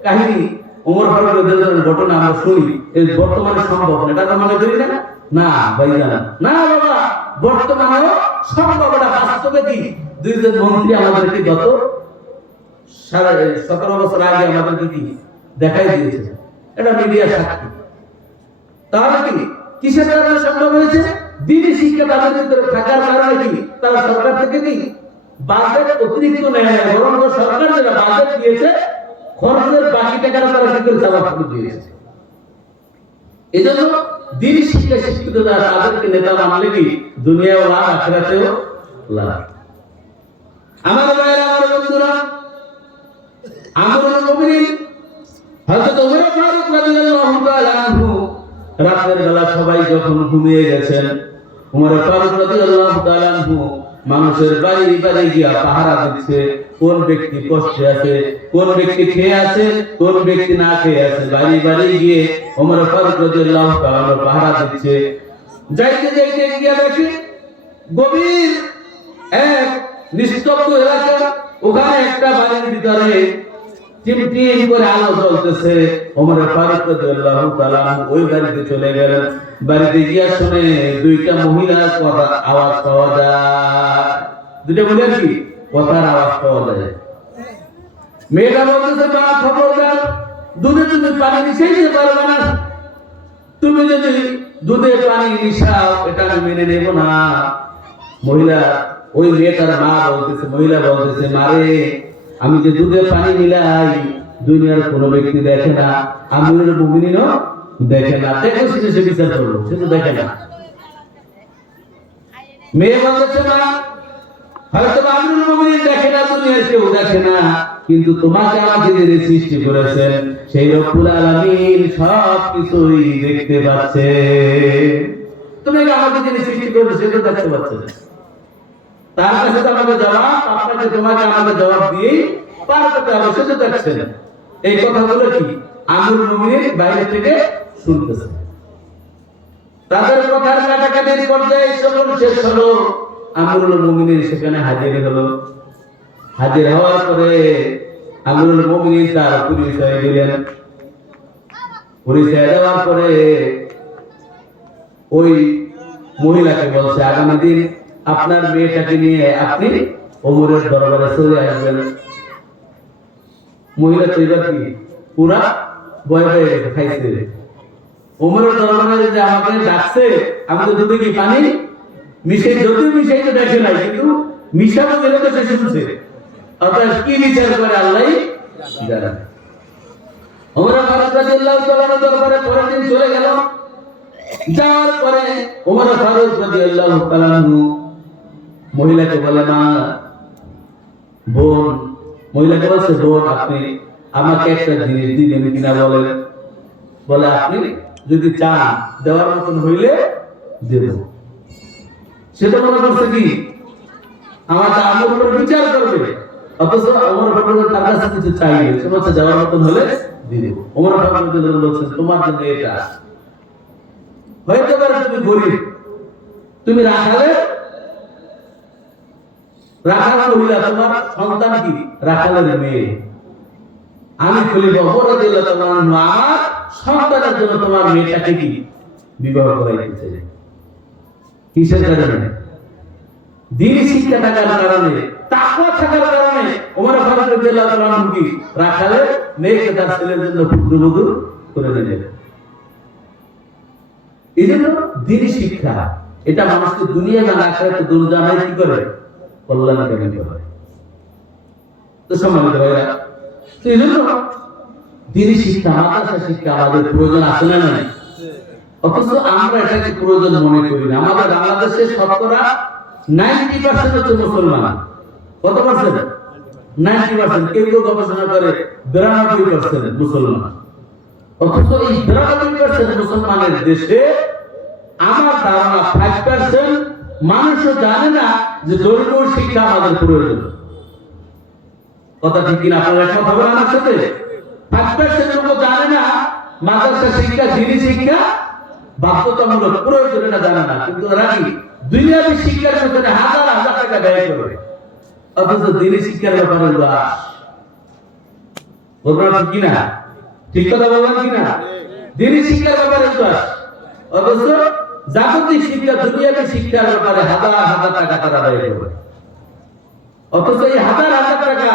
কাহিনী, ওমর ফারুক রাদিয়াল্লাহু ঘটনা আমরা শুনি, এই বর্তমানে সম্ভব না, এটা তো মনে করি না। না ভাইজান, না বাবা, বর্তমানেও সম্ভব। এটা বাস্তবে কি দুইজন মন্ত্রী আমাদেরকে গত 17 বছর আগে আমাদেরকে কি দেখাই দিয়েছে, এটা মিডিয়া সাক্ষী। তাহলে কি কিসের কারণে সম্ভব হয়েছে? দ্বীনি শিক্ষা তাদের ভিতরে থাকার কারণে কি তারা সরকার থেকে কি বাজেট অতিরিক্ত নেয় না, বরং সরকার যেটা বাজেট দিয়েছে খরচের বাকি টাকাটা তারা কি করে চালাতে দিয়েছে। এই জন্য দ্বীনি শিক্ষা শিক্ষিত যারা তাদেরকে নেতা মানলে কি দুনিয়াও লাভ, আখিরাতেও লাভ। আমার ভাইরা, আমার বন্ধুরা, আমিরুল মুমিনিন হযরত ওমর ফারুক রাদিয়াল্লাহু তাআলা আনহু রাতের বেলা সবাই যখন ঘুমিয়ে গেছেন, ওমর ফারুক রাদিয়াল্লাহু তাআলা আনহু মানুষের বাড়ি বাড়ি গিয়া পাহারা দিচ্ছে। কোন ব্যক্তি কষ্টে আছে, কোন ব্যক্তি খেয়ে আছে, কোন ব্যক্তি না খেয়ে আছে, বাড়ি বাড়ি গিয়ে ওমর ফারুক রাদিয়াল্লাহু তাআলা পাহারা দিচ্ছে। যাইতে যাইতে গিয়া দেখে গভীর এক নিস্তব্ধ এলাকা, ওখানে একটা বাড়ির ভিতরে টিমটিম করে আলো জ্বলতেছে। ওমর ফারুক রাদিয়াল্লাহু তাআলা ওই বাড়িতে চলে গেলেন। বাড়িতে গিয়া শুনে দুইটা মহিলার কথার আওয়াজ পাওয়া যায়। দুইটা মহিলার কি কথার আওয়াজ পাওয়া যায়। মেয়েটা বলতেছে, মা খবরদার, দুধে তুমি পানি মিশাইতে পারবে না। তুমি যদি দুধে পানি মিশাও এটা আমি মেনে নেব না। মহিলা ওই মেয়েটার মহিলা বলতেছে, মারে, আমি যে দুধে পানি মিলাই দুনিয়ার কোনো ব্যক্তি দেখে না, আমিরুল মুমিনিনও দেখে না। দেখে সে বিচার করলো, সে তো দেখে না। মেয়ে বলতেছে, মা, হয়তো আমিরুল মুমিনিন দেখে না, দুনিয়ার কেউ দেখে না, কিন্তু তোমাকে আমাকে যিনি সৃষ্টি করেছেন সেই রব্বুল আলামিন সব কিছুই দেখতে পাচ্ছে। তুমি আমাকে যিনি সৃষ্টি করেছেন সে তো দেখতে পাচ্ছে। তার কাছে তো আমাকে জবাব, আপনাকে তোমাকে আমাকে জবাব দিয়ে পার করতে হবে, সে তো দেখছে না। এই কথাগুলো কি আমিরুল মুমিনিন বাইরে থেকে শুনতেছে। তাদের কথার কাটাকাটির পর্যায়ে যখন শেষ হলো, আমিরুল মুমিনিন সেখানে হাজির হলো। হাজির হওয়ার পরে আমিরুল মুমিনিন তার পরিচয় দিলেন। পরিচয় দেওয়ার পরে ওই মহিলাকে বলছে, আগামী দিন আপনার মেয়েটাকে নিয়ে আপনি ওমরের দরবারে চলে আসবেন। মহিলা তো এবার কি পুরা ভয় পেয়ে গেছে, খাইছে। ওমরের দরবারে যে আমাকে ডাকছে, আমি তো দুধে কি পানি মিশাই, যদিও মিশাই তো দেখে নাই, কিন্তু মিশাবো গেলে তো সে শুনছে। অর্থাৎ কি বিচার করে আল্লাহই জানেন। ওমর ফারুক রাদিয়াল্লাহু তাআলা দরবারে পরের দিন চলে গেল। যাওয়ার পরে ওমর ফারুক রাদিয়াল্লাহু তাআলা মহিলাকে বলে, মা, বোন, মহিলাকে বলছে, বোন, আপনি আমাকে একটা জিনিস দিবেন কিনা বলেন। বলে, আপনি যদি চান দেওয়ার মতন হইলে দেব। সেটা মনে করছে কি আমার আমার উপর বিচার করবে, অথচ ওমর ফারুক তার কাছে কিছু চাইবে, সে বলছে দেওয়ার মতন হলে দিয়ে দেব। ওমর ফারুক বলছে, তোমার জন্য এটা হইতে পারে তুমি গরিব, তুমি রাখালে রাখাল মহিলা, তোমার সন্তান কি রাখালের মেয়ে, আমি খলিফা ওমর রাদিয়াল্লাহু তাআলা আমার সন্তানের জন্য তোমার মেয়েটাকে কি বিবাহ করাইতে চাই। কিসের কারণে? দ্বীনি শিক্ষা থাকার কারণে, তাকওয়া থাকার কারণে ওমর ফারুক রাদিয়াল্লাহু তাআলা কি রাখালের মেয়েকে তার ছেলের জন্য পুত্রবধূ করে দিলেন। এই জন্য দ্বীনি শিক্ষা এটা মানুষকে দুনিয়া না আখিরাতে দুর্জানায় কি করে, কল্যাণকারী করে। তো সম্মানিত ভাইরা, তো এই জন্য দ্বীনি শিক্ষা, মাদ্রাসা শিক্ষা আমাদের প্রয়োজন আছে না নাই? অথচ আমরা এটাকে প্রয়োজন মনে করি না। আমাদের বাংলাদেশে শতকরা 90% হচ্ছে মুসলমান। কত পার্সেন্ট? 90%। কেউ কেউ গবেষণা করে 92% মুসলমান। অথচ এই 92% মুসলমানের দেশে আমার ধারণা 5% মানুষও জানে না যে ধর্মীয় শিক্ষা আমাদের প্রয়োজন। কথা ঠিক কিনা? আপনারা একমত হবেন আমার সাথে? 5% লোক জানে না মাদ্রাসা শিক্ষা, দ্বীনি শিক্ষা বাধ্যতামূলক, প্রয়োজন এটা জানে না। কিন্তু ওরা কি দুনিয়াবী শিক্ষার পেছনে হাজার হাজার টাকা ব্যয় করে, অথচ দ্বীনি শিক্ষার ব্যাপারে উদাস। বলবেন কিনা? ঠিক কথা বলবেন কিনা? দ্বীনি শিক্ষার ব্যাপারে উদাস, অথচ জাগতিক শিক্ষা, দুনিয়াবী শিক্ষার ব্যাপারে হাজার হাজার টাকা তারা ব্যয় করে। অথচ এই হাজার হাজার টাকা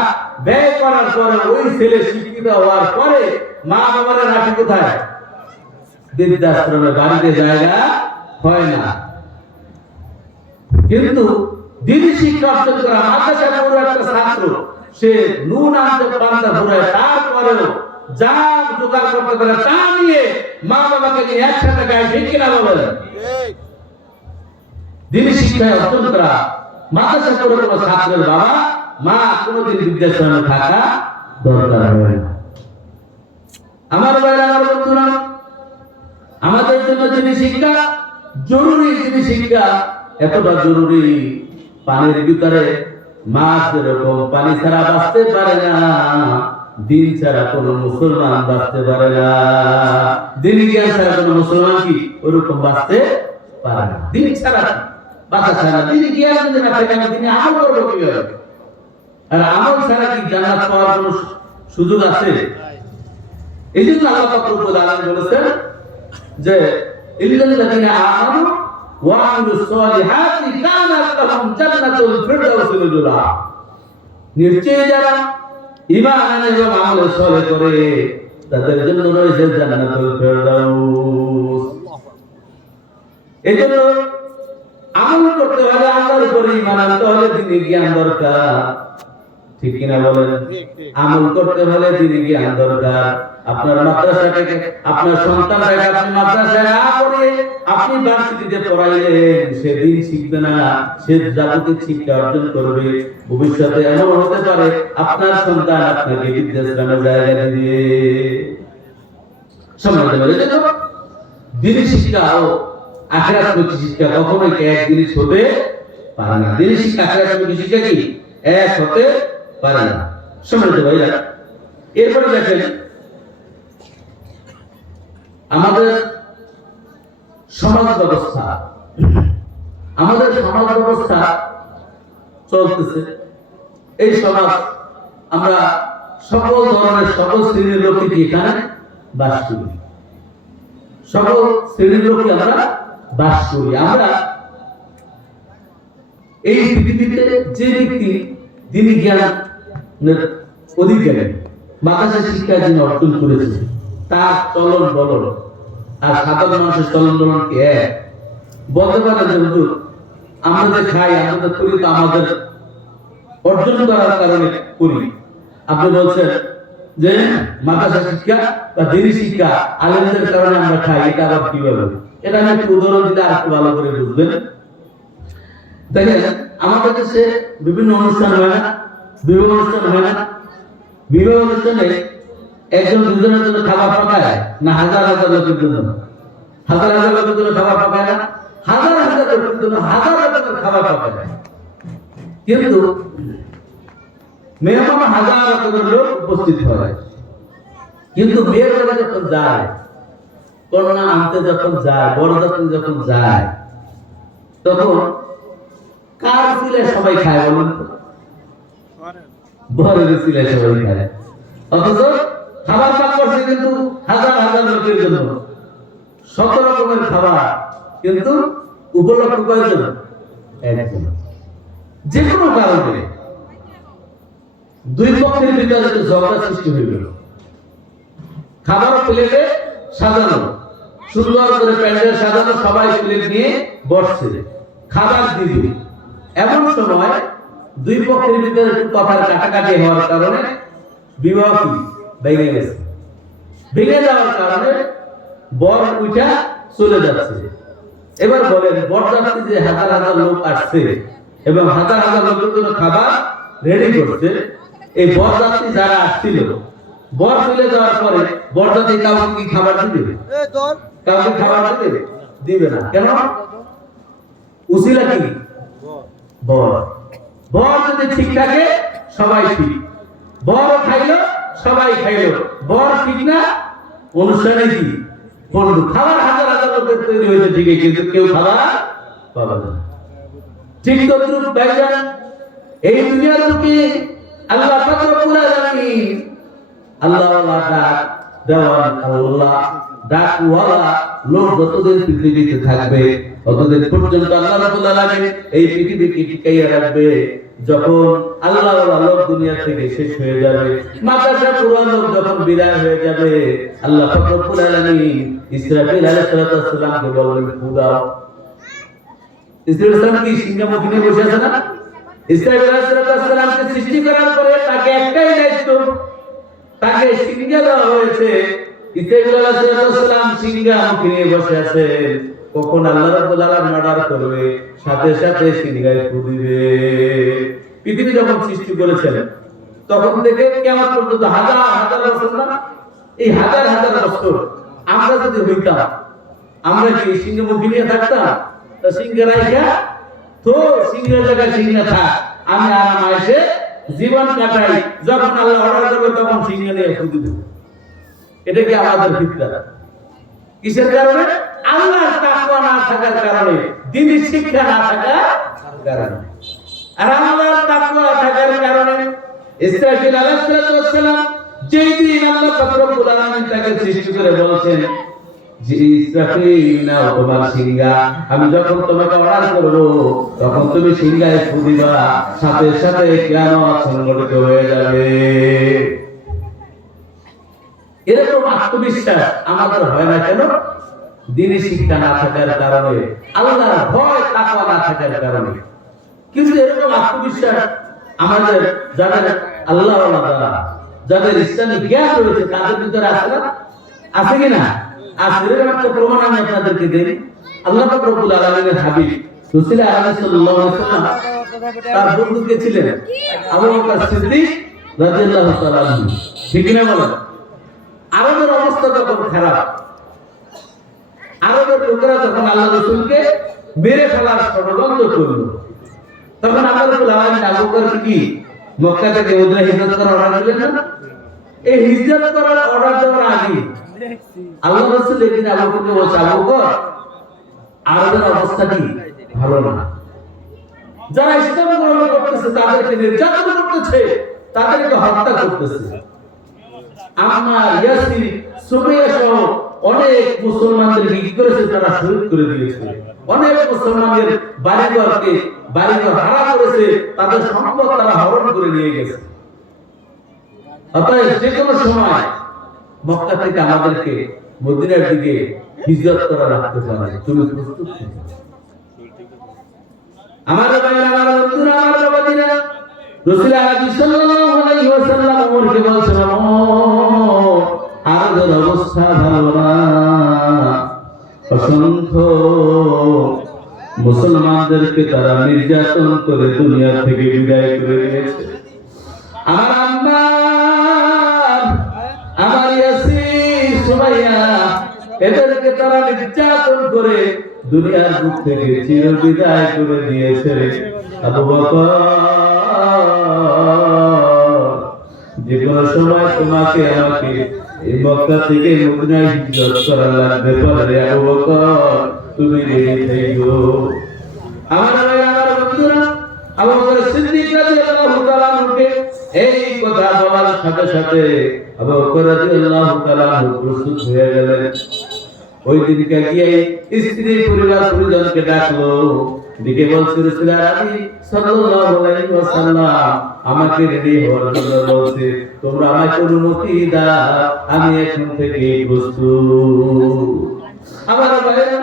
ব্যয় করার পরে ওই ছেলে শিক্ষিত হওয়ার পরে মা বাবারা রাখি কোথায়? বৃদ্ধাশ্রমে, বাড়িতে জায়গা হয় না। কিন্তু দ্বীনি শিক্ষা অর্জন করা মাদ্রাসা পড়ুয়া একটা ছাত্র, সে নুন আনতে পান্তা ঘুরায়, তারপরেও যা জোগাড় করতে পারে তা নিয়ে মা বাবাকে নিয়ে একসাথে গায়ে ঠিক কিনা বলেন? দ্বীনি শিক্ষায় অর্জন করা মাদ্রাসা পড়ুয়া কোনো ছাত্রের বাবা মা কোনোদিন বৃদ্ধাশ্রমে থাকা দরকার হয় না। আমার ভাইরা, আমার বন্ধুরা, আমাদের জন্য যিনি শিক্ষা জরুরি, যিনি শিক্ষা এতটা জরুরি, পানির ভিতরে মাছ যেরকম পানি ছাড়া বাঁচতে পারে না, দিন ছাড়া কোন মুসলমান বাঁচতে পারে না। দিন জ্ঞান ছাড়া কোন মুসলমান কি ওরকম বাঁচতে পারে না। দিন ছাড়া বাঁচা ছাড়া না। দিন জ্ঞান যদি না থাকে তিনি আমল করবো কিভাবে? আর আমল ছাড়া কি জান্নাত পাওয়ার কোন সুযোগ আছে? এই জন্য আল্লাহ পাক রব্বুল আলামিন বলেছেন যে ইল্লাল্লাযিনা আমানু ওয়া আমিলুস সলিহাতি কানাত লাহুম জান্নাতুল ফিরদাউসি নুজুলা। নিশ্চয়ই যারা ঈমান আনে এবং আমল সালেহ করে তাদের জন্য রয়েছে জান্নাতুল ফিরদাউস। এজন্য আমল করতে হলে আল্লাহর উপরে ঈমান আনতে হলে দ্বীনি জ্ঞান দরকার, ঠিক কিনা বলেন? আমল করতে হলে দ্বীনি জ্ঞান দরকার। আপনার মাদ্রাসাটাকে, আপনার সন্তানটাকে আপনি মাদ্রাসায় না পড়িয়ে আপনি ভার্সিটিতে পড়াইলেন, সে দিন শিখবে না, সে জাগতিক শিক্ষা অর্জন করবে। ভবিষ্যতে এমন হতে পারে আপনার সন্তান আপনাকে বৃদ্ধাশ্রমে জায়গা দিবে। সম্মানিত ভাইরা, দ্বীনি শিক্ষা ও আখিরাতমুখী শিক্ষা কখনোই এক জিনিস হতে পারে না। দ্বীনি শিক্ষা আখিরাতমুখী শিক্ষা কি এক হতে পারে না। সম্মানিত ভাইরা, এরপরে দেখেন আমাদের সমাজ ব্যবস্থা, আমাদের সমাজ ব্যবস্থা চলতেছে। এই সমাজ আমরা সকল ধরনের সকল শ্রেণীর লোককে এখানে বাস করি, সকল শ্রেণীর লোককে আমরা বাস করি। আমরা এই পৃথিবীতে যে ব্যক্তি দ্বীনি জ্ঞানের অধিকারী, মাদ্রাসা শিক্ষা যিনি অর্জন করেছে, তার চলন বলন আর সাধারণ মানুষের চলন বলন কি এক? বলতে পারেন যে হুজুর আমরা যে খাই, আমরা করি তো আমাদের অর্জন করার কারণে করি। আপনি বলছেন যে মাদ্রাসা শিক্ষা বা দ্বীনি শিক্ষা আলেমদের কারণে আমরা খাই, এটা আবার কিভাবে? এটা আমি একটু উদাহরণ দিলে আর একটু ভালো করে বুঝবেন। দেখেন আমাদের দেশে বিভিন্ন অনুষ্ঠান হয় না, বিবাহ অনুষ্ঠান হয় না? বিবাহ অনুষ্ঠানে একজন দুজনের জন্য খাবার পাকায় না হাজার হাজার লোকের জন্য? হাজার হাজার লোকের জন্য খাবার পাকায় না? হাজার হাজার লোকের জন্য হাজার হাজার খাবার পাকায়। কিন্তু মেহমান হাজার হাজার লোক উপস্থিত হয়, কিন্তু বিয়ের বাড়ি যখন যায়, কন্যা আনতে যখন যায়, বরযাত্রী যখন যায়, তখন কার ছিলে সবাই খায় বলুন? বরের ছিলে সবাই খায়। অথচ খাবার পাক করছে কিন্তু হাজার হাজার লোকের জন্য, ১৭ রকমের খাবার, কিন্তু উপলক্ষ কয়জন? একজন। যে কোনো কারণে দুই পক্ষের ভিতরে ঝগড়া সৃষ্টি হয়ে গেল। খাবার প্লেটে সাজানো, সুন্দর করে প্যান্ডেল সাজানো, সবাই প্লেট নিয়ে বসছে, খাবার দিবে। এমন সময় দুই পক্ষের ভিতরে একটু কথার কাটাকাটি হওয়ার কারণে বিবাহ কি ভেঙে গেছে। ভেঙে যাওয়ার কারণে বর উঠা চলে যাচ্ছে। এবার বলেন, বরযাত্রী যে হাজার হাজার লোক আসছে এবং হাজার হাজার লোকের জন্য খাবার রেডি করছে, এই বরযাত্রী যারা আসছিল, বর চলে যাওয়ার পরে বরযাত্রী কাউকে কি খাবার দিবে? কাউকে খাবার দিবে? দিবে না। কেন? উসিলা কি? বর। বর যদি ঠিক থাকে সবাই ঠিক, বর খাইলো সবাই খাইলো, বর ঠিক না অনুষ্ঠানে কি বন্ধু খাবার হাজার হাজার লোকের তৈরি হয়েছে ঠিকই, কিন্তু কেউ খাবার পাবে না। ঠিক তদ্রুপ ভাইজান, এই দুনিয়ার বুকে আল্লাহ পাক রব্বুল আলামিন আল্লাহওয়ালা ডাক দেওয়ান, আল্লাহ ডাকওয়ালা লোক যতদিন পৃথিবীতে থাকবে ততদিন পর্যন্ত আল্লাহ রাব্বুল আলামিন এই পৃথিবীকে টিকাইয়া রাখবে। যখন আল্লাহওয়ালা লোক দুনিয়া থেকে শেষ হয়ে যাবে, মাদ্রাসা পুরান লোক যখন বিদায় হয়ে যাবে, আল্লাহ পাক রব্বুল আলামিন ইসরাফিল আলাইহিস সালামকে বলবেন ফুদাও। ইসরাফিল সালাম কি সিংহাসনে নিয়ে বসে আছে না? ইসরাফিল আলাইহিস সালামকে সৃষ্টি করার পরে তাকে একটাই দায়িত্ব, তাকে সিংহা দেওয়া হয়েছে। ইসরাফিল আলাইহিস সালাম সিংহাসনে নিয়ে বসে আছে, কখন আল্লাহ রাব্বুল আলামিন অর্ডার করবে সাথে সাথে সিংহায় ফু দিবে। পৃথিবী যখন সৃষ্টি করেছেন তখন থেকে কিয়ামত পর্যন্ত হাজার হাজার বছর না, এই হাজার হাজার বছর আমরা যদি হইতাম আমরা কি সিংহে মুখে নিয়ে থাকতাম? তো সিংহে রাইখা তো সিংহের জায়গায় সিংহে থাক, আমি আরাম এসে জীবন কাটাই, যখন আল্লাহ অর্ডার করবে তখন সিংহে নিয়ে ফুটে দেব। এটা কি আমাদের ফিতরা? কিসের কারণে? আল্লাহর তাকওয়া না থাকার কারণে, দ্বীনি শিক্ষা না থাকার কারণে। আর আল্লাহর তাকওয়া থাকার কারণে ইসরাফিল আলাইহিস সালাম যেই দিন আল্লাহ পাক রব্বুল আলামিন তাকে সৃষ্টি করে বলেছেন যে ইসরাফিল নাও তোমার সিংহা, আমি যখন তোমাকে অর্ডার করব তখন তুমি সিংহায় ফু দিবা, সাথে সাথে কিয়ামত সংঘটিত হয়ে যাবে। এরকম আত্মবিশ্বাস আমাদের হয় না কেন? দ্বীনি শিক্ষা না থাকার কারণে, আল্লাহর ভয় তাকওয়া না থাকার কারণে। কিন্তু এরকম আত্মবিশ্বাস আমাদের যাদের আল্লাহ ওয়ালা, যাদের ইসলামিক জ্ঞান রয়েছে তাদের ভিতরে আছে না? আছে কি না? আছে। এর একটা প্রমাণ আমি আপনাদেরকে দেই। আল্লাহ পাক রব্বুল আলামিনের হাবিব রাসূল সাল্লাল্লাহু আলাইহি ওয়াসাল্লাম তার বন্ধু কে ছিলেন? আবু বকর সিদ্দিক রাদিয়াল্লাহু তাআলা আনহু। ঠিক না বলেন? আরবের অবস্থা তখন খারাপ। আরবের লোকেরা যখন আল্লাহ রাসূলকে মেরে ফেলার ষড়যন্ত্র করলো, তখন আল্লাহ রাব্বুল আলামিন আবু বকরকে কি মক্কা থেকে মদিনা হিজরত করার অর্ডার দিলেন না? এই হিজরত করার অর্ডার দেওয়ার আগে আল্লাহ রাসূল একদিন আবু বকরকে বলছে, আবু বকর, আরবের অবস্থা কি ভালো না। যারা ইসলাম গ্রহণ করতেছে তাদেরকে নির্যাতন করতেছে, তাদেরকে হত্যা করতেছে। আম্মার, ইয়াসির, সুমাইয়া সহ অনেক মুসলমানদের কি করেছে? তারা শহীদ করে দিয়েছে। অনেক মুসলমানদের বাড়িঘর হারা করেছে, তাদের সম্পদ তারা হরণ করে নিয়ে গেছে। অতএব যে কোনো সময় মক্কা থেকে আমাদেরকে মদিনার দিকে হিজরত করা রাখতে পারে। তুমি প্রস্তুত? আমার ভাইরা, আমার বন্ধুরা, আমার বাবাজিরা, রাসূল সাল্লাল্লাহু আলাইহি ওয়াসাল্লাম ওমরকে বলছেন, ওমর, আরবের অবস্থা ভালো না। অসংখ্য মুসলমানদেরকে তারা নির্যাতন করে দুনিয়া থেকে বিদায় করে দিয়েছে। আমার আম্মা, আমার ইয়াসির, সুমাইয়া, এদেরকে তারা নির্যাতন করে দুনিয়ার বুক থেকে চির বিদায় করে দিয়েছে। আবু বকর, যে কোনো সময় তোমাকে আমাকে এই মক্কা থেকে মদিনায় হিজরত করা লাগবে পারে। আবু বকর, তুমি রেডি থেকো। আমার ভাইরা, আমার বন্ধুরা, আবু বকর সিদ্দিক রাদিয়াল্লাহু তাআলা আনহুকে এই কথা বলার সাথে সাথে আবু বকর রাদিয়াল্লাহু তাআলা আনহু প্রস্তুত হয়ে গেলেন। ওই দিনকে গিয়ে স্ত্রী পরিবার পরিজনকে ডাকলো, দিকে বলছে, রাসূল সাল্লাল্লাহু আলাইহি ওয়াসাল্লাম আমাকে রেডি হওয়ার জন্য বলছে, তোমরা আমাকে অনুমতি দাও, আমি এখন থেকে প্রস্তুত। আমার ভাইরা,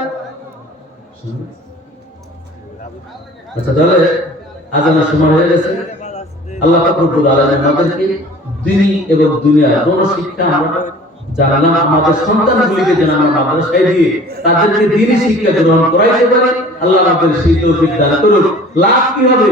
আচ্ছা তাহলে আজানের সময় হয়ে গেছে। আল্লাহ পাক রব্বুল আলামিন আমাদেরকে দ্বীনি এবং দুনিয়ার দোনো শিক্ষা আমরা জানলাম। আমাদের সন্তানগুলিকে যেন আমরা মাদ্রাসায় দিয়ে তাদেরকে দ্বীনি শিক্ষা গ্রহণ করাইতে পারি। আল্লাহ আমাদের সেই তৌফিক দান করুন। লাভ কি হবে?